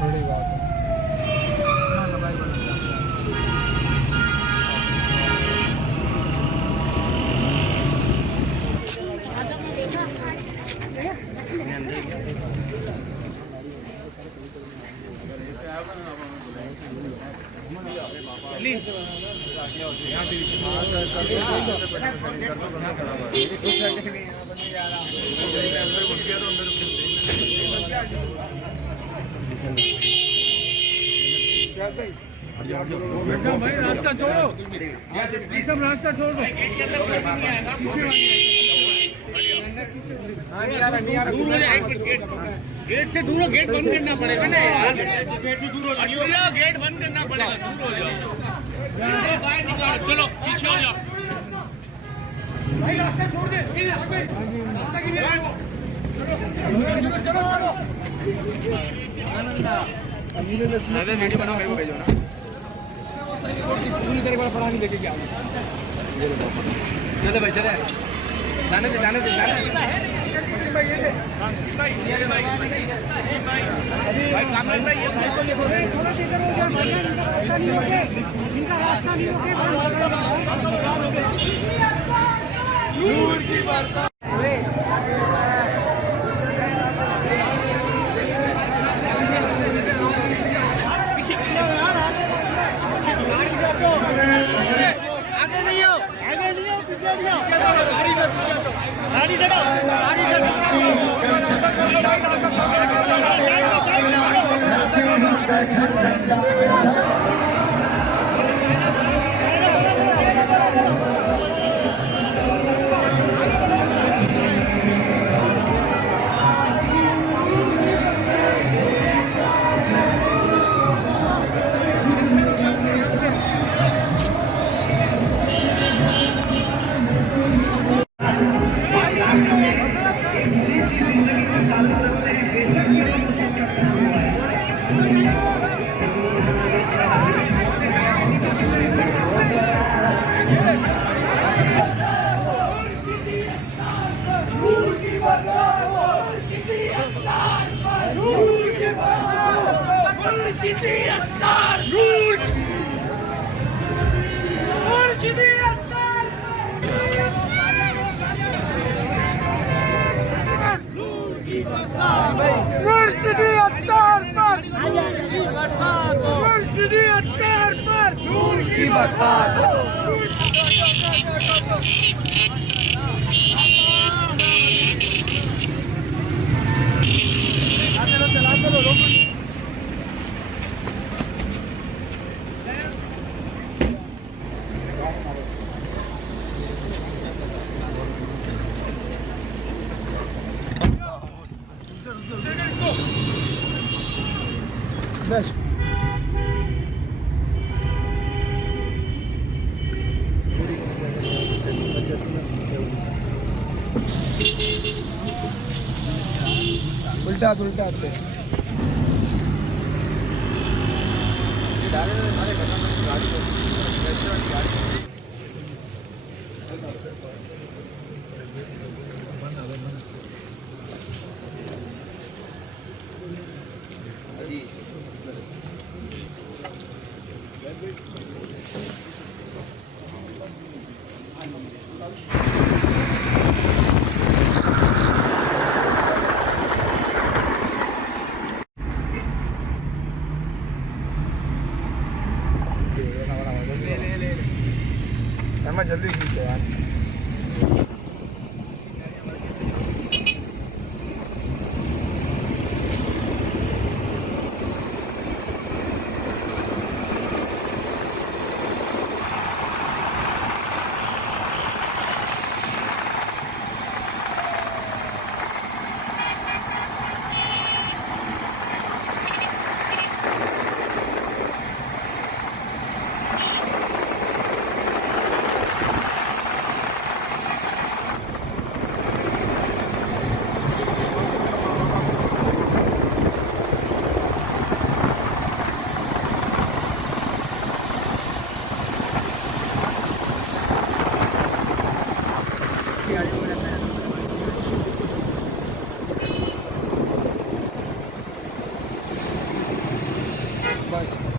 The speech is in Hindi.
बड़ी बात है। भाई रास्ता छोड़ो, सब रास्ता छोड़ दो। गेट से दूर हो, गेट बंद करना पड़ेगा ना यार। गेट से दूर हो जाओ, गेट बंद करना पड़ेगा, दूर हो जाओ। बाहर निकालो, चलो पीछे हो जाओ भाई, रास्ता छोड़ दे। रास्ता की चलो चलो। अरे वीडियो बनाओ, मेरे को भेजो ना। तेरे बड़ा पढ़ा नहीं लेके क्या चले भाई, चले जाने दे जाने दे जाने बस उल्टा उल्टा जल्दी खींचे यार। बस